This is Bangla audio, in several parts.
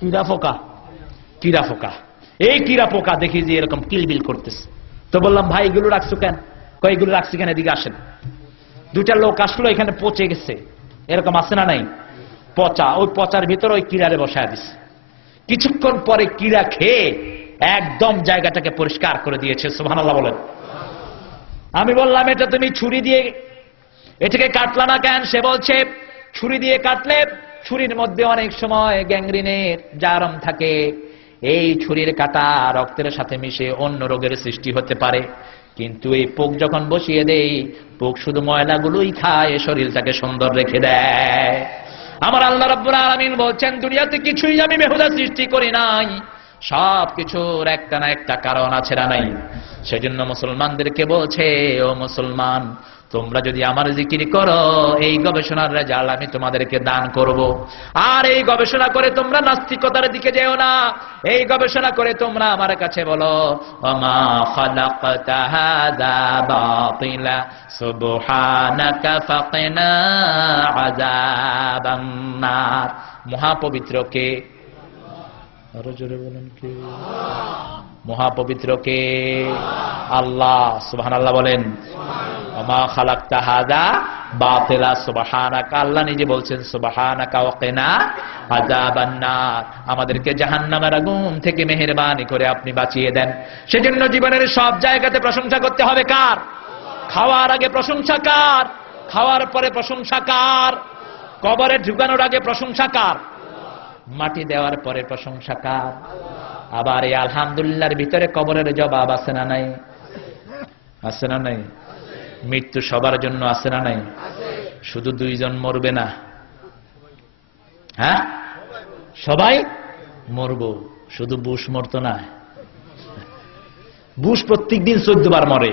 কিরা পোকা, কিরা পোকা। এই কিরা পোকা দেখি যে এরকম কিলবিল করতেছে। তো বললাম, ভাই এগুলো রাখছো কেন? কয়েকগুলো রাখছি কেন, এদিকে আসেন। দুইটা লোক আসলো, এখানে পচে গেছে, এরকম আছে না নাই পচা, ওই পচার ভিতরে ওই কিরারে বসায় দিছে। কিছুক্ষণ পরে কিরা খেয়ে একদম জায়গাটাকে পরিষ্কার করে দিয়েছে। সুবহানাল্লাহ বলেন। আমি বললাম, এটা তুমি ছুরি দিয়ে এটাকে কাটলা না কেন? সে বলছে, ছুরি দিয়ে কাটলে ছুরির মধ্যে অনেক সময় গ্যাংগ্রিনের জারম থাকে, এই ছুরির কাটা রক্তের সাথে মিশে অন্য রোগের সৃষ্টি হতে পারে। কিন্তু এই পোক যখন বসিয়ে দেই, পোক শুধু ময়লাগুলোই খায়, শরীরটাকে সুন্দর রেখে দেয়। আমার আল্লাহ রাব্বুল আলামিন বলছেন, দুনিয়াতে কিছুই আমি বেহুদা সৃষ্টি করি নাই, সব কিছুর একটা না একটা কারণ আছে না নাই। সেজন্য মুসলমানদেরকে বলছে, ও মুসলমান, তোমরা যদি আমার জিকির করো, এই গবেষণার রেজাল্ট আমি তোমাদেরকে দান করব। আর এই গবেষণা করে তোমরা নাস্তিকতার দিকে যেও না, এই গবেষণা করে তোমরা আমার কাছে বলো, ওমা খালাকতা হাযা বাতিলা সুবহানাকা ফাকিনা আযাবান নার। মহাপবিত্র কে? আরো জোরে বলেন কে? মহাপবিত্র কে? আল্লাহ। সুবহানাল্লাহ বলেন। ওমা খালাকতা হাযা বাতিলা সুবহানাকা, আল্লাহ নিজে বলছেন সুবহানাকা ওয়া কিনা আযাবান নার, আমাদেরকে জাহান্নামের আগুন থেকে মেহেরবানি করে আপনি বাঁচিয়ে দেন। সেজন্য জীবনের সব জায়গাতে প্রশংসা করতে হবে কার? খাওয়ার আগে প্রশংসা কার? খাওয়ার পরে প্রশংসা কার? কবরে ঢুকানোর আগে প্রশংসা কার? মাটি দেওয়ার পরে প্রশংসা কার? আবার এই আলহামদুলিল্লাহর ভিতরে কবরের জবাব আছে না নাই? আছে না নাই? মৃত্যু সবার জন্য আছে না নাই? শুধু দুইজন মরবে না, হ্যাঁ সবাই মরব। শুধু বুশ মরতো না। বুশ প্রত্যেকদিন 14 বার মরে।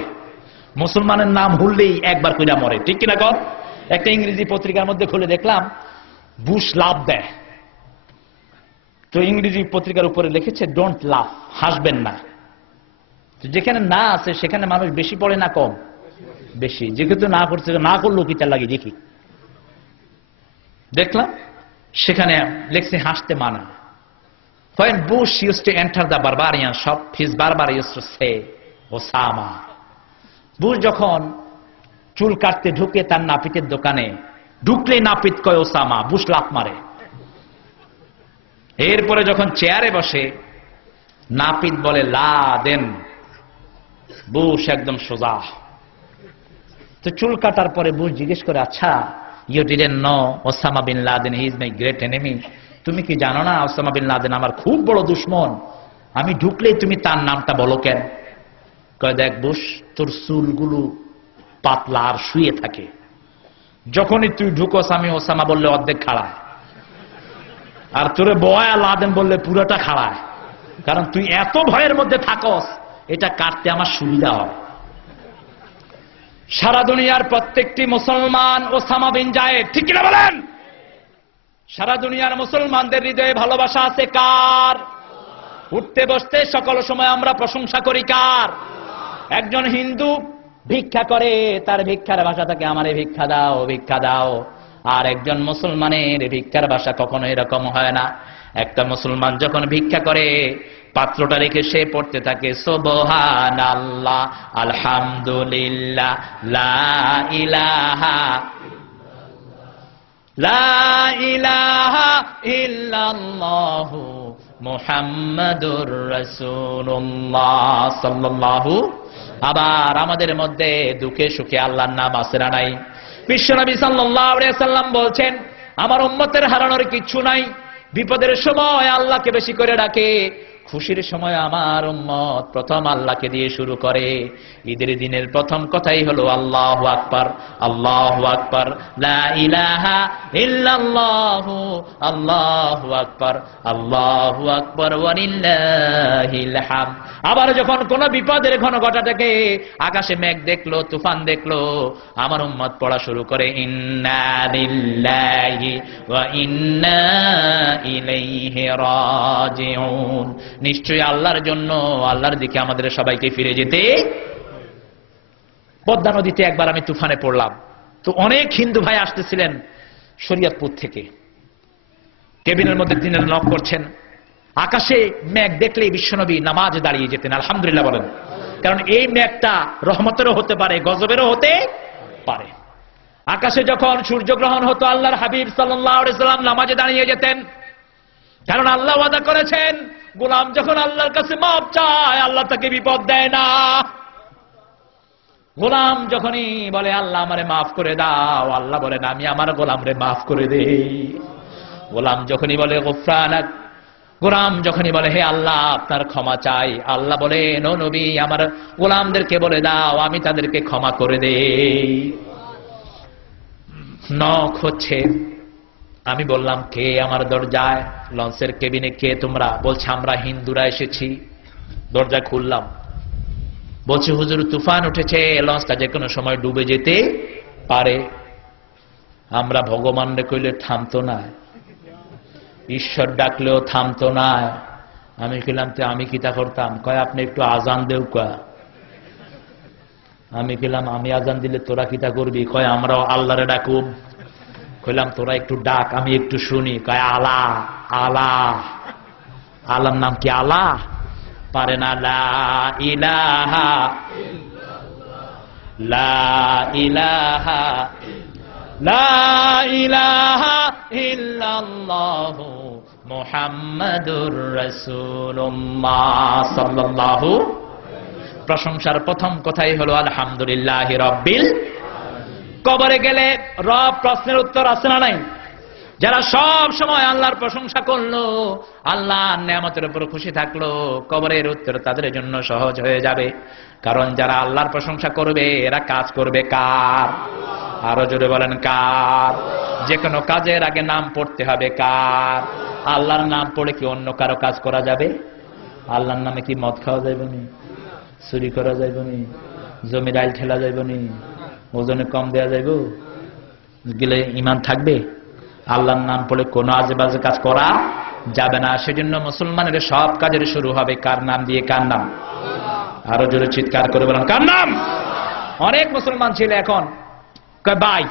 মুসলমানের নাম হুললেই একবার কইরা মরে, ঠিক কিনা কর? একটা ইংরেজি পত্রিকার মধ্যে খুলে দেখলাম, বুশ লাভ দেয়। তো ইংরেজি পত্রিকার উপরে লিখেছে, ডোন্ট লাভ, হাসবেন না। তো যেখানে না আছে সেখানে মানুষ বেশি পড়ে না কম? বেশি। যেহেতু না করছে, না করলেও কি তার লাগে দেখি। দেখলাম সেখানে লেখছে হাসতে মানা। When Bush used to enter the barbarian shop, his barber used to say, Osama. Bush যখন চুল কাটতে ঢুকে তার নাপিতের দোকানে, ঢুকলে নাপিত কয় ওসামা, বুশ লাফ মারে। এরপরে যখন চেয়ারে বসে, নাপিত বলে লাদেন, বুশ একদম সোজা। তো চুল কাটার পরে বুশ জিজ্ঞেস করে, আচ্ছা, you didn't know Osama bin Laden, he is my great enemy? তুমি কি জানো না ওসামা বিন লাদেন আমার খুব বড় দুশমন? আমি ঢুকলেই তুমি তার নামটা বলো কেন? কয়, দেখ বুশ, তোর চুলগুলো পাতলা আর শুয়ে থাকে, যখনই তুই ঢুকোস আমি ওসামা বললে অর্ধেক খাড়ায়, আর তোরে বয়া লাদেন বললে পুরোটা খাড়ায়। কারণ তুই এত ভয়ের মধ্যে থাকস, এটা কাটতে আমার সুবিধা হয়। সারা দুনিয়ার প্রত্যেকটি মুসলমান ওসামা বিন জায়েদ, ঠিক কিনা বলেন? সারা দুনিয়ার মুসলমানদের হৃদয়ে ভালোবাসা আছে কার? উঠতে বসতে সকল সময় আমরা প্রশংসা করি কার? একজন হিন্দু ভিক্ষা করে, তার ভিক্ষার ভাষা থাকে আমারে ভিক্ষা দাও, ভিক্ষা দাও। আর একজন মুসলমানের ভিক্ষার ভাষা কখনো এরকম হয় না। একটা মুসলমান যখন ভিক্ষা করে, পাত্রটা রেখে সে পড়তে থাকে সুবহানাল্লাহ, আলহামদুলিল্লাহ, লা ইলাহা ইল্লাল্লাহু মুহাম্মাদুর রাসূলুল্লাহ সাল্লাল্লাহু। আবার আমাদের মধ্যে দুঃখে সুখে আল্লাহর নাম আছে না নাই? বিশ্বনবী সাল্লাল্লাহু আলাইহি সাল্লাম বলছেন, আমার উম্মতের হারানোর কিচ্ছু নাই। বিপদের সময় আল্লাহকে বেশি করে ডাকে, খুশির সময় আমার উম্মত প্রথম আল্লাহকে দিয়ে শুরু করে। ঈদের দিনের প্রথম কথাই হলো আল্লাহু আকবার, আল্লাহু আকবার, লা ইলাহা ইল্লাল্লাহু, আল্লাহু আকবার, আল্লাহু আকবার, ওয়া লিল্লাহিল হামদ। আবার যখন কোন বিপদের ঘন ঘটা থাকে, আকাশে মেঘ দেখলো, তুফান দেখলো, আমার উম্মত পড়া শুরু করে ইন্না লিল্লাহি ওয়া ইন্না ইলাইহি রাজিউন। নিশ্চয়ই আল্লাহর জন্য, আল্লাহর দিকে আমাদের সবাইকে ফিরে যেতে। পদ্মা নদীতে একবার আমি তুফানে পড়লাম, তো অনেক হিন্দু ভাই আসতেছিলেন শরীয়তপুর থেকে, কেবিনের মধ্যে দিনের নক করছেন, আকাশে মেঘ দেখলেই বিশ্বনবী নামাজে দাঁড়িয়ে যেতেন, আলহামদুলিল্লাহ বলেন। কারণ এই মেঘটা রহমতেরও হতে পারে, গজবেরও হতে পারে। আকাশে যখন সূর্যগ্রহণ হতো আল্লাহর হাবিব সাল্লাল্লাহু আলাইহি সাল্লাম নামাজে দাঁড়িয়ে যেতেন, কারণ আল্লাহ ওয়াদা করেছেন গোলাম যখন আল্লাহর কাছে মাপ চায় আল্লাহ তাকে বিপদ দেয় না। গোলাম যখনই বলে আল্লাহ আমারে মাফ করে দাও, আল্লাহ বলেন আমি আমার গোলামরে মাফ করে দেই। গোলাম যখনই বলে গফরানাক, গোলাম যখনই বলে হে আল্লাহ আপনার ক্ষমা চাই, আল্লাহ বলেন ও নবী আমার গোলামদেরকে বলে দাও আমি তাদেরকে ক্ষমা করে দেই। নখ হচ্ছে, আমি বললাম কে আমার দরজায়? লঞ্চের কেবিনে কে তোমরা? বলছে আমরা হিন্দুরা এসেছি। দরজা খুললাম, বলছে হুজুর তুফান উঠেছে, লঞ্চটা যে কোনো সময় ডুবে যেতে পারে। আমরা ভগবান রে কইলে থামতো না, ঈশ্বর ডাকলেও থামতো না। আমি কইলাম তো আমি কিতা করতাম? কয় আপনি একটু আজান দেও। কয় আমি কইলাম আমি আজান দিলে তোরা কিতা করবি? কয় আমরাও আল্লাহরে ডাকুব। কইলাম তোরা একটু ডাক আমি একটু শুনি। কয় আলা আলা। আল্লাহর নাম কি আলা? পারে না। লা ইলাহা লা ইলাহা লা ইলাহা ইল্লাল্লাহু মুহাম্মাদুর রাসূলুল্লাহ সাল্লাল্লাহু। প্রশংসার প্রথম কথাই হলো আলহামদুলিল্লাহি রাব্বিল। কবরে গেলে রব প্রশ্নের উত্তর আছে না নাই? যারা সব সময় আল্লাহর প্রশংসা করলো, আল্লাহর নিয়ামতের উপর খুশি থাকলো, কবরের উত্তর তাদের জন্য সহজ হয়ে যাবে। কারণ যারা আল্লাহর প্রশংসা করবে এরা কাজ করবে কার? আরো জোরে বলেন কার? যে কোনো কাজের আগে নাম পড়তে হবে কার? আল্লাহর নাম পড়ে কি অন্য কারো কাজ করা যাবে? আল্লাহর নামে কি মদ খাওয়া যাবে নি? চুরি করা যাইব নি? জমির আইল ঠেলা যাইব নি? ওজনে কম দেয়া যাইব? গেলে ইমান থাকবে? আল্লাহর নাম পড়ে কোনো আজে বাজে কাজ করা যাবে না। সেজন্য মুসলমানের সব কাজের শুরু হবে কার নাম দিয়ে? কার নাম? আরো জোরে চিৎকার করে বলেন কার নাম? অনেক মুসলমান ছিল এখন বাই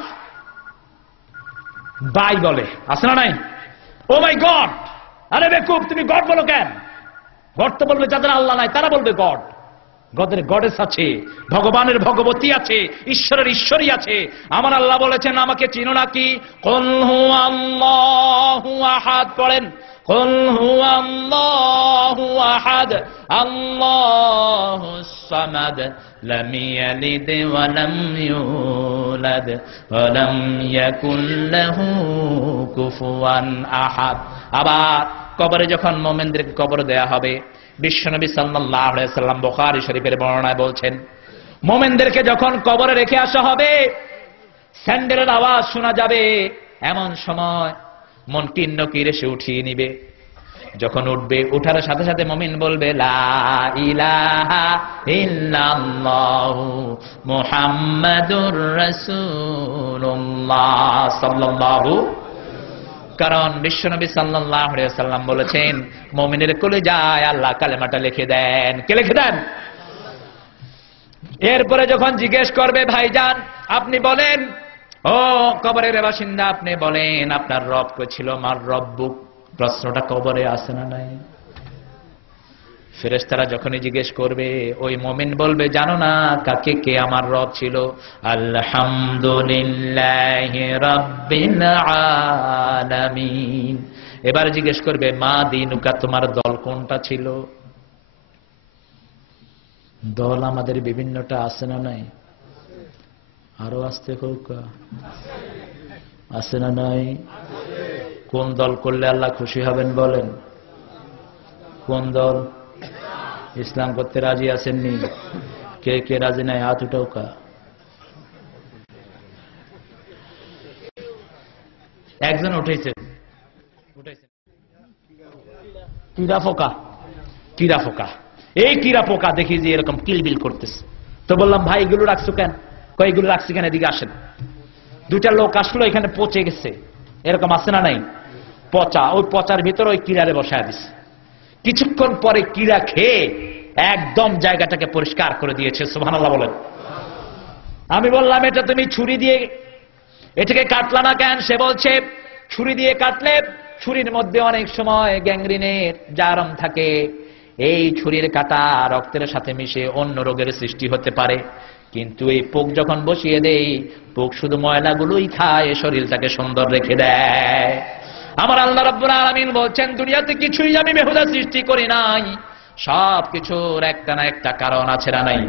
বাই বলে, আছে না নাই? ও মাই গড। আরে বেকুব তুমি গড বলো কেন? গড তো বলবে যাদের আল্লাহ নাই তারা বলবে গড। গদের গডেস আছে, ভগবানের ভগবতী আছে, ঈশ্বরের ঈশ্বরী আছে। আমার আল্লাহ বলেছেন আমাকে চিনো নাকি? কুল হুয়াল্লাহু আহাদ পড়েন। কুল হুয়াল্লাহু আহাদ আল্লাহুস সামাদ লাম ইয়ালিদ ওয়া লাম ইউলাদ ওয়া লাম ইয়াকুল লাহু কুফুয়ান আহাদ। আবার কবরে যখন মুমিনদেরকে কবর দেয়া হবে, বিশ্বনবী সাল্লাল্লাহু আলাইহি সাল্লাম বুখারী শরীফের বর্ণনায় বলছেন মুমিনদেরকে যখন কবরে রেখে আসা হবে স্যান্ডেলের আওয়াজ শোনা যাবে। এমন সময় মুনকির নকির এসে উঠিয়ে নিবে। যখন উঠবে, উঠার সাথে সাথে মুমিন বলবে লা ইলাহা ইল্লাল্লাহু মুহাম্মাদুর রাসূলুল্লাহ সাল্লাল্লাহু। কারণ বিশ্বনবী সাল্লাল্লাহু আলাইহি ওয়াসাল্লাম বলেছেন মুমিনের কলিজায় আল্লাহ কালেমাটা লিখে দেন। কে লিখে দেন? এরপরে যখন জিজ্ঞেস করবে ভাইজান আপনি বলেন, ও কবরের বাসিন্দা আপনি বলেন আপনার রব কে ছিল? মার রব্বুক। প্রশ্নটা কবরে আছে না নাই? ফেরেশতারা যখনই জিজ্ঞেস করবে ওই মুমিন বলবে জানো না কাকে কে আমার রব ছিল? আলহামদুলিল্লাহি রাব্বিল আলামিন। এবার জিজ্ঞেস করবে মা দিনুকা, তোমার দল কোনটা ছিল? দল আমাদের বিভিন্নটা আছে না নাই? আরো আসতে হোক, আছে না নাই? কোন দল করলে আল্লাহ খুশি হবেন বলেন? কোন দল? ইসলাম করতে রাজি আছেননি? কে কে রাজি নাই হাত উঠাও। কা একজন উঠেছে। কিরা পোকা, কিরা পোকা। এই কিরা পোকা দেখি যে এরকম কিলবিল করতেছে। তো বললাম ভাই এগুলো রাখছো কেন? কয় এগুলো রাখছি কেন, এদিকে আসেন। দুইটা লোক আসলো, এখানে পচে গেছে, এরকম আছে না নাই? পচা, ওই পচার ভিতরে ওই কিরারে বসায় দিছে। কিছুক্ষণ পরে কিরা খেয়ে একদম জায়গাটাকে পরিষ্কার করে দিয়েছে। সুবহানাল্লাহ বলেন। আমি বললাম এটা তুমি ছুরি দিয়ে এটাকে কাটলা না কেন? সে বলছে ছুরি দিয়ে কাটলে ছুরির মধ্যে অনেক সময় গ্যাংগ্রিনের জারম থাকে, এই ছুরির কাঁটা রক্তের সাথে মিশে অন্য রোগের সৃষ্টি হতে পারে। কিন্তু এই পোক যখন বসিয়ে দেই, পোক শুধু ময়লাগুলোই খায়, শরীরটাকে সুন্দর রেখে দেয়। আমার আল্লাহ রাব্বুল আলামিন বলছেন, দুনিয়াতে কিছুই আমি বেহুদা সৃষ্টি করি নাই, সব কিছুর একটা না একটা কারণ আছে না নাই।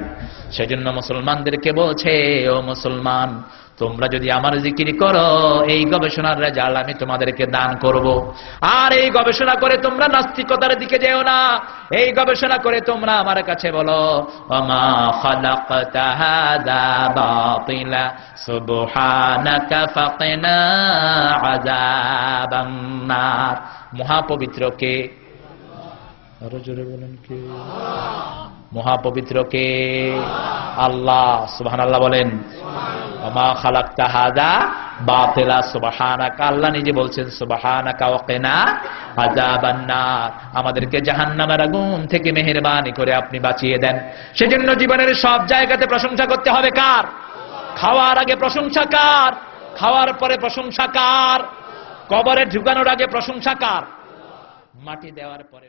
সেজন্য মুসলমানদেরকে বলছে, ও মুসলমান, তোমরা যদি আমার জিকির করো, এই গবেষণার রেজাল্ট আমি তোমাদেরকে দান করব। আর এই গবেষণা করে তোমরা নাস্তিকতার দিকে যেও না, এই গবেষণা করে তোমরা আমার কাছে বলো, ওমা খালাকতা হাযা বাতিলা সুবহানাকা ফাকিনা আযাবান নার। মহাপবিত্র কে? আরো জোরে বলেন কে? মহাপবিত্র কে? আল্লাহ। সুবহানাল্লাহ বলেন। ওমা খালাকতা হাযা বাতিলা সুবহানাকা, আল্লাহ নিজে বলছেন সুবহানাকা ওয়া কিনা আযাবান নার, আমাদেরকে জাহান্নামের আগুন থেকে মেহেরবানি করে আপনি বাঁচিয়ে দেন। সেজন্য জীবনের সব জায়গাতে প্রশংসা করতে হবে কার? খাওয়ার আগে প্রশংসা কার? খাওয়ার পরে প্রশংসা কার? কবরে ঢুকানোর আগে প্রশংসা কার? মাটি দেওয়ার পরে